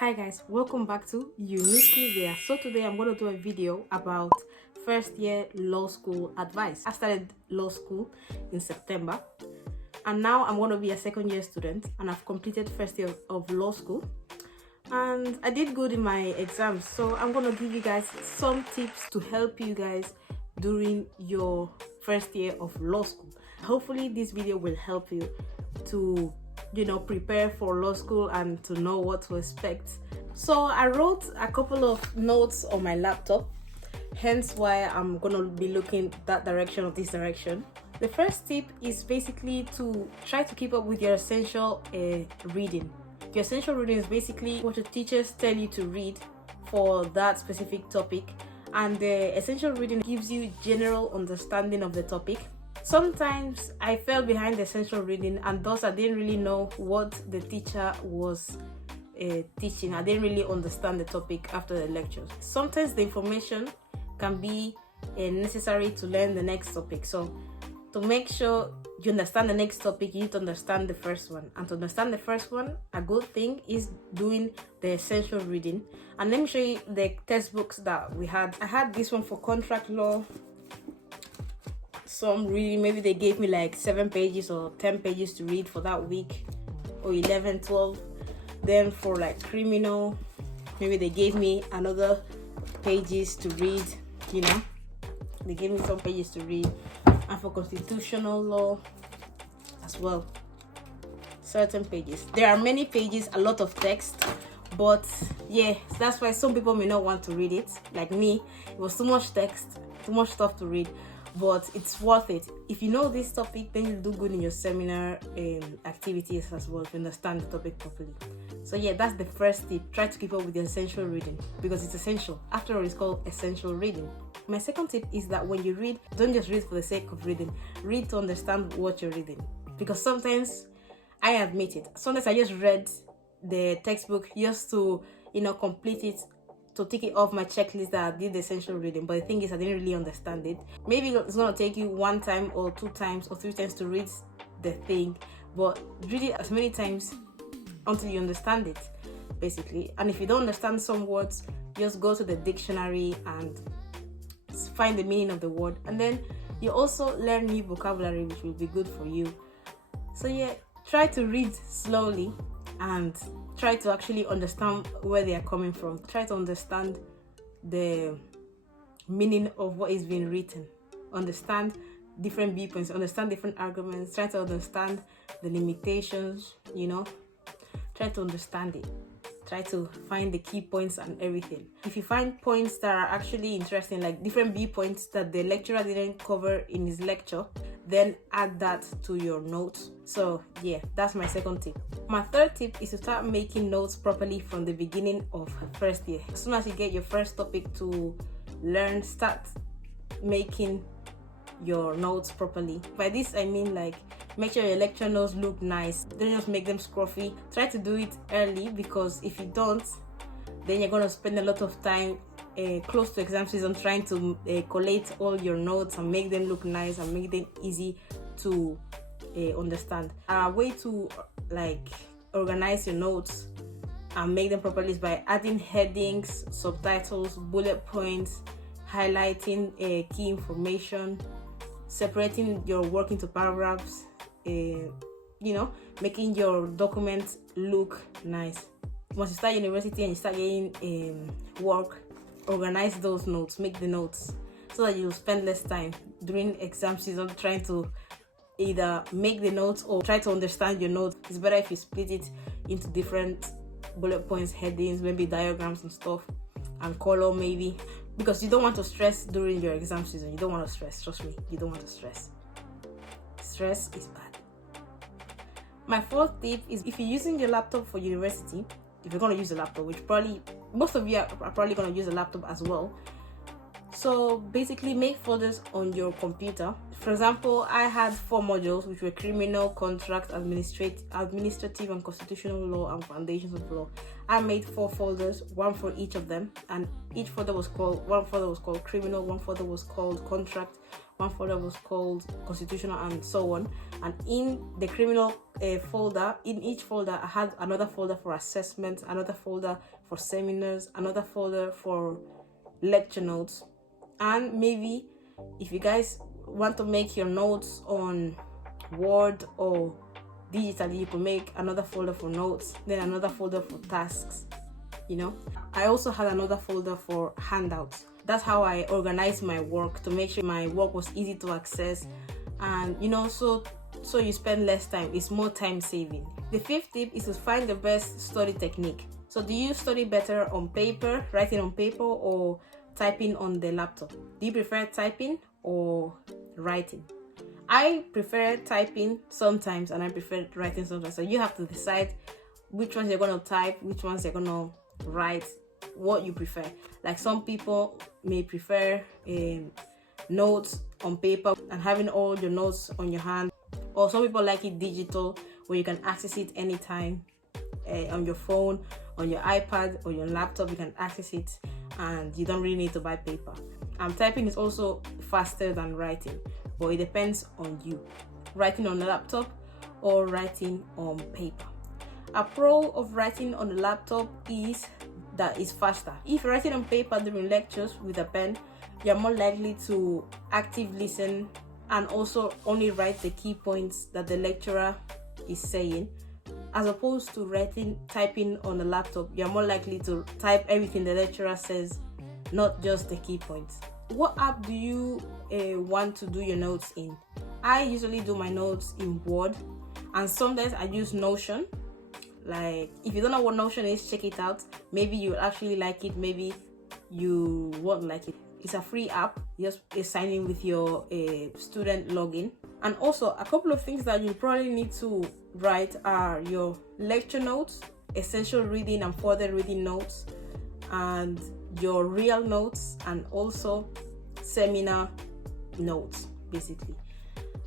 Hi guys, welcome back to Uniquely There. So today I'm going to do a video about first year law school advice. I started law school in September and now I'm going to be a second year student and I've completed first year of law school and I did good in my exams. So I'm going to give you guys some tips to help you guys during your first year of law school. Hopefully this video will help you to prepare for law school and to know what to expect. So I wrote a couple of notes on my laptop, hence why I'm gonna be looking that direction or this direction. The first tip is basically to try to keep up with your essential reading. Your essential reading is basically what your teachers tell you to read for that specific topic, and the essential reading gives you general understanding of the topic. Sometimes I fell behind the essential reading and thus I didn't really know what the teacher was teaching. I didn't really understand the topic after the lectures. Sometimes the information can be necessary to learn the next topic. So to make sure you understand the next topic, you need to understand the first one. And to understand the first one, a good thing is doing the essential reading. And let me show you the textbooks that we had. I had this one for contract law. Some reading, maybe they gave me like 7 pages or 10 pages to read for that week, or 11, 12. Then for like criminal, maybe they gave me another pages to read, they gave me some pages to read. And for constitutional law as well, certain pages. There are many pages, a lot of text, but yeah, that's why some people may not want to read it. Like me, it was too much text, too much stuff to read. But it's worth it. If you know this topic, then you'll do good in your seminar activities as well, if you understand the topic properly. So yeah, that's the first tip. Try to keep up with the essential reading because it's essential. After all, it's called essential reading. My second tip is that when you read, don't just read for the sake of reading. Read to understand what you're reading. Because sometimes, I admit it, sometimes I just read the textbook just to, complete it, to take it off my checklist that I did the essential reading. But the thing is, I didn't really understand it. Maybe it's going to take you 1 time or 2 times or 3 times to read the thing, but read it as many times until you understand it, basically. And if you don't understand some words, just go to the dictionary and find the meaning of the word, and then you also learn new vocabulary, which will be good for you. So yeah, try to read slowly and try to actually understand where they are coming from. Try to understand the meaning of what is being written. Understand different viewpoints, understand different arguments, try to understand the limitations, Try to understand it. Try to find the key points and everything. If you find points that are actually interesting, like different viewpoints that the lecturer didn't cover in his lecture, then add that to your notes. So yeah, that's my second tip. My third tip is to start making notes properly from the beginning of first year. As soon as you get your first topic to learn, start making your notes properly. By this I mean, like, make sure your lecture notes look nice. Don't just make them scruffy. Try to do it early, because if you don't, then you're going to spend a lot of time close to exam season trying to collate all your notes and make them look nice and make them easy to understand. A way to organize your notes and make them properly is by adding headings, subtitles, bullet points, highlighting key information, separating your work into paragraphs, making your documents look nice. Once you start university and you start getting work, organize those notes, make the notes, so that you'll spend less time during exam season trying to either make the notes or try to understand your notes. It's better if you split it into different bullet points, headings, maybe diagrams and stuff, and color maybe, because you don't want to stress during your exam season. You don't want to stress, trust me, you don't want to stress. Stress is bad. My fourth tip is, if you're using your laptop for university, if you're going to use a laptop, which probably most of you are probably going to use a laptop as well, so basically make folders on your computer. For example, I had 4 modules, which were criminal, contract, administrative and constitutional law, and foundations of law. I made 4 folders, 1 for each of them, and each folder was called, one folder was called criminal, one folder was called contract, one folder was called constitutional and so on. And in the criminal folder, in each folder I had another folder for assessment, another folder for seminars, another folder for lecture notes. And maybe if you guys want to make your notes on Word or digitally, you can make another folder for notes, then another folder for tasks. I also had another folder for handouts. That's how I organized my work, to make sure my work was easy to access. And so you spend less time. It's more time saving. The fifth tip is to find the best study technique. So do you study better on paper, writing on paper, or typing on the laptop? Do you prefer typing or writing? I prefer typing sometimes and I prefer writing sometimes. So you have to decide which ones you're going to type, which ones you're going to write, what you prefer. Like some people may prefer notes on paper and having all your notes on your hand, or some people like it digital where you can access it anytime on your phone, on your iPad or your laptop. You can access it and you don't really need to buy paper. Typing is also faster than writing, but it depends on you. Writing on a laptop or writing on paper. A pro of writing on the laptop is that it's faster. If you're writing on paper during lectures with a pen, you're more likely to active listen and also only write the key points that the lecturer is saying, as opposed to typing on the laptop. You're more likely to type everything the lecturer says, not just the key points. What app do you want to do your notes in? I usually do my notes in Word, and sometimes I use Notion. Like, if you don't know what Notion is, check it out. Maybe you'll actually like it, maybe you won't like it. It's a free app. You just sign in with your student login. And also, a couple of things that you probably need to write are your lecture notes, essential reading and further reading notes, and your real notes, and also seminar notes, basically.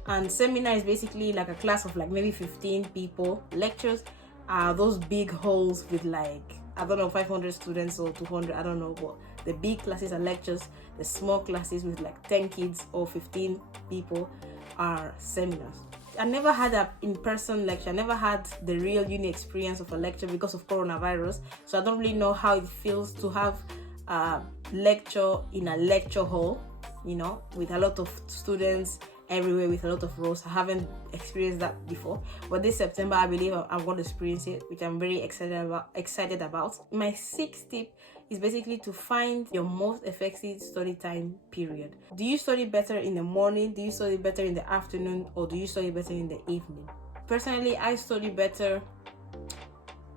And seminar is basically like a class of like maybe 15 people. Lectures are those big halls with like, I don't know, 500 students or 200, I don't know, but the big classes are lectures. The small classes with like 10 kids or 15 people are seminars. I never had an in-person lecture. I never had the real uni experience of a lecture because of coronavirus. So I don't really know how it feels to have a lecture in a lecture hall, with a lot of students everywhere, with a lot of rows. I haven't experienced that before, but this September I believe I'm going to experience it, which I'm very excited about. My sixth tip is basically to find your most effective study time period. Do you study better in the morning? Do you study better in the afternoon? Or do you study better in the evening? Personally, I study better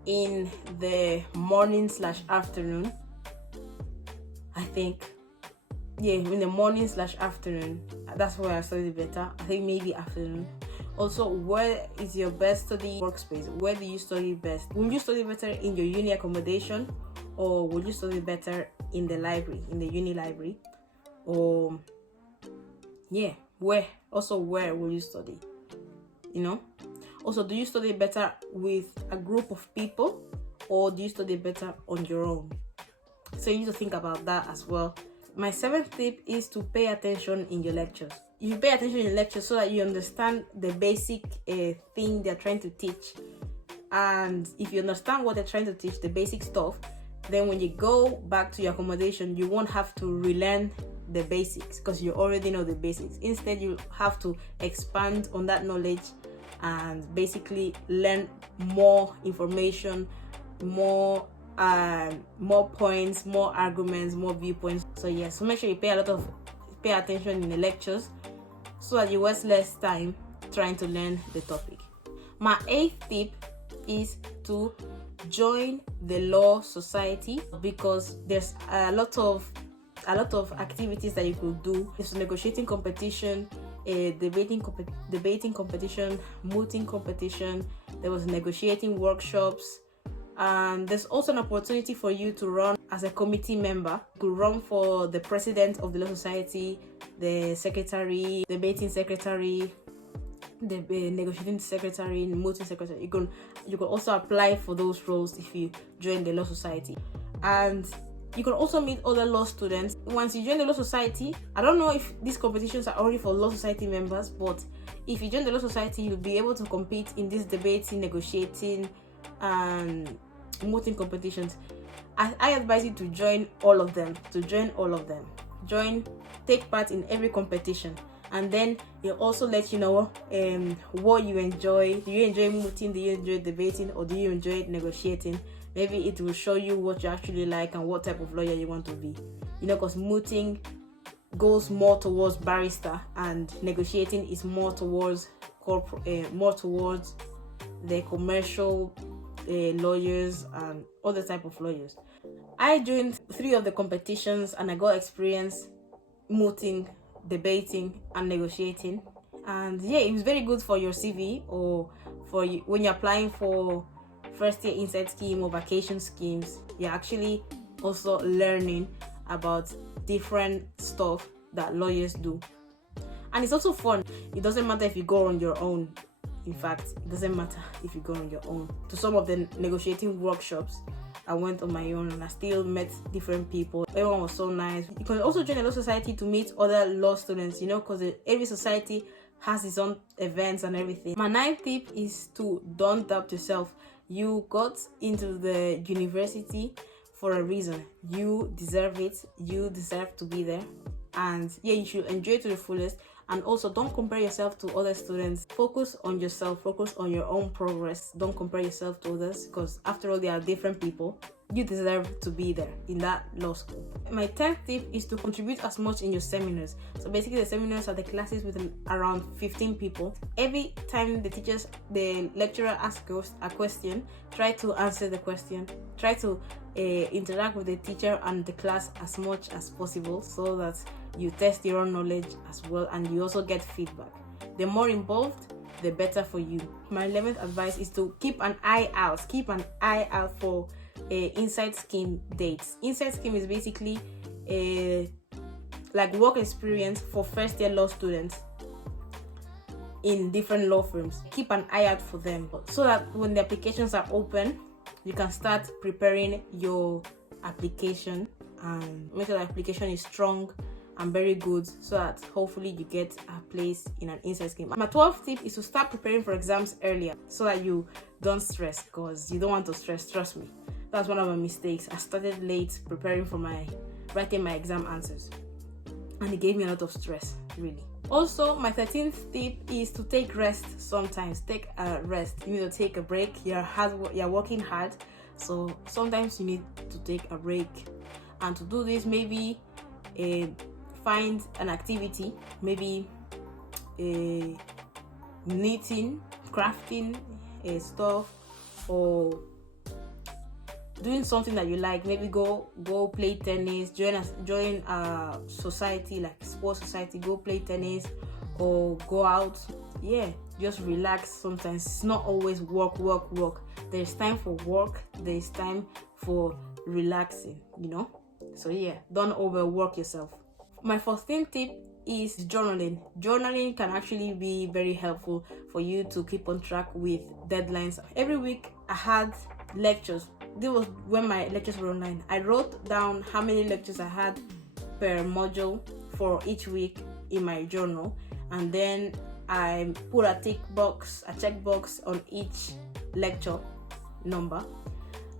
in the morning/afternoon. I think, in the morning/afternoon. That's where I study better. I think maybe afternoon. Also, where is your best study workspace? Where do you study best? Will you study better in your uni accommodation, or will you study better in the library, in the uni library? Or where will you study? Also, do you study better with a group of people, or do you study better on your own? So you need to think about that as well. My seventh tip is to pay attention in your lectures. You pay attention in lectures so that you understand the basic thing they're trying to teach. And if you understand what they're trying to teach, the basic stuff, then when you go back to your accommodation, you won't have to relearn the basics because you already know the basics. Instead, you have to expand on that knowledge and basically learn more information, more points, more arguments, more viewpoints. So make sure you pay attention in the lectures so that you waste less time trying to learn the topic. My eighth tip is to join the law society, because there's a lot of activities that you could do. There's a negotiating competition, a debating competition, mooting competition. There was negotiating workshops. And there's also an opportunity for you to run as a committee member. You could run for the president of the law society, the secretary, the debating secretary, the negotiating secretary, mooting secretary. You could also apply for those roles if you join the law society. And You can also meet other law students. Once you join the law society, I don't know if these competitions are only for law society members, but if you join the law society, you'll be able to compete in these debating, negotiating, and mooting competitions. I advise you to join all of them. Take part in every competition, and then it'll also let you know what you enjoy. Do you enjoy mooting? Do you enjoy debating? Or do you enjoy negotiating? Maybe it will show you what you actually like and what type of lawyer you want to be. Because mooting goes more towards barrister, and negotiating is more towards the commercial lawyers and other type of lawyers. I joined 3 of the competitions, and I got experience mooting, debating, and negotiating. And yeah, it was very good for your CV, or for you when you're applying for first year inside scheme or vacation schemes. You're actually also learning about different stuff that lawyers do, and it's also fun. It doesn't matter if you go on your own. In fact, it doesn't matter if you go on your own. To some of the negotiating workshops, I went on my own, and I still met different people. Everyone was so nice. You can also join a law society to meet other law students, because every society has its own events and everything. My 9th tip is to don't doubt yourself. You got into the university for a reason. You deserve it. You deserve to be there. And yeah, you should enjoy it to the fullest. And also, don't compare yourself to other students. Focus on yourself. Focus on your own progress. Don't compare yourself to others, because after all, they are different people. You deserve to be there in that law school. My 10th tip is to contribute as much in your seminars. So basically, the seminars are the classes with around 15 people. Every time the lecturer asks a question, try to answer the question. Try to interact with the teacher and the class as much as possible, so that you test your own knowledge as well, and you also get feedback. The more involved, the better for you. My 11th advice is to keep an eye out for inside scheme dates. Inside scheme is basically like work experience for first year law students in different law firms. Keep an eye out for them, so that when the applications are open, you can start preparing your application and make sure the application is strong and very good, so that hopefully you get a place in an inside scheme. My 12th tip is to start preparing for exams earlier, so that you don't stress, because you don't want to stress. Trust me, that's one of my mistakes. I started late preparing for writing my exam answers, and it gave me a lot of stress, really. Also, my 13th tip is to take rest sometimes. Take a rest. You need to take a break. You're working hard, so sometimes you need to take a break. And to do this, maybe find an activity, maybe knitting, crafting stuff, or doing something that you like. Maybe go play tennis, join a society, like sports society, go play tennis, or go out. Yeah, just relax. Sometimes it's not always work. There's time for work, there's time for relaxing, so yeah, don't overwork yourself. My 14th tip is journaling. Journaling can actually be very helpful for you to keep on track with deadlines. Every week I had lectures. This was when my lectures were online. I wrote down how many lectures I had per module for each week in my journal, and then I put a checkbox on each lecture number,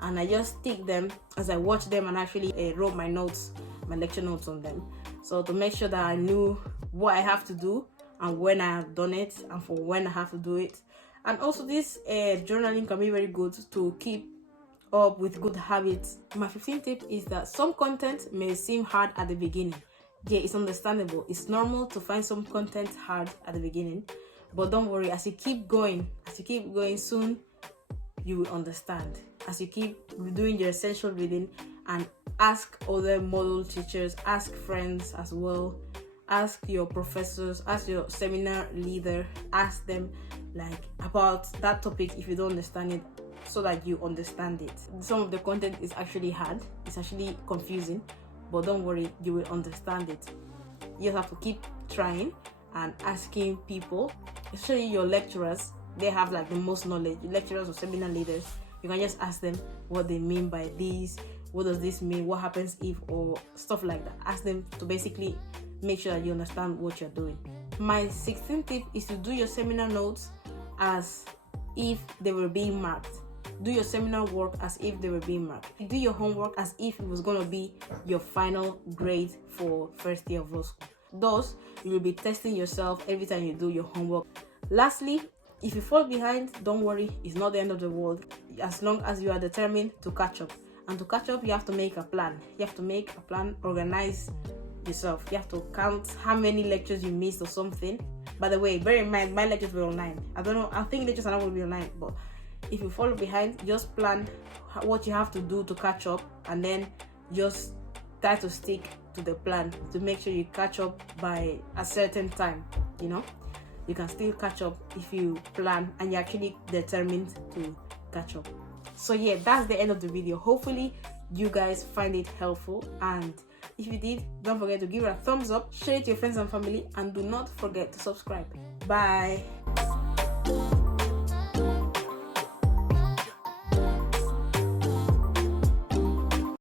and I just tick them as I watch them, and actually wrote my lecture notes on them, so to make sure that I knew what I have to do and when I have done it, and for when I have to do it. And also, this journaling can be very good to keep up with good habits. My 15th tip is that some content may seem hard at the beginning. Yeah, it's understandable. It's normal to find some content hard at the beginning, but don't worry. As you keep going, soon you will understand. As you keep doing your essential reading, and ask other model teachers, ask friends as well, ask your professors, ask your seminar leader, ask them about that topic if you don't understand it, so that you understand it. Some of the content is actually hard, it's actually confusing, but don't worry, you will understand it. You just have to keep trying and asking people, especially your lecturers. They have the most knowledge. Lecturers or seminar leaders, you can just ask them what they mean by this, what does this mean, what happens if, or stuff like that. Ask them to basically make sure that you understand what you're doing. My 16th tip is to do your seminar notes as if they were being marked. Do your seminar work as if they were being marked. Do your homework as if it was going to be your final grade for first year of law school. Thus, you will be testing yourself every time you do your homework. Lastly, if you fall behind, don't worry, it's not the end of the world, as long as you are determined to catch up. And to catch up, you have to make a plan. You have to make a plan, organize yourself. You have to count how many lectures you missed or something. By the way, bear in mind, my lectures were online. I don't know, I think lectures are not going to be online, but if you fall behind, just plan what you have to do to catch up, and then just try to stick to the plan to make sure you catch up by a certain time. You know, you can still catch up if you plan and you're actually determined to catch up. So yeah, that's the end of the video. Hopefully you guys find it helpful, and if you did, don't forget to give it a thumbs up, share it to your friends and family, and do not forget to subscribe. Bye.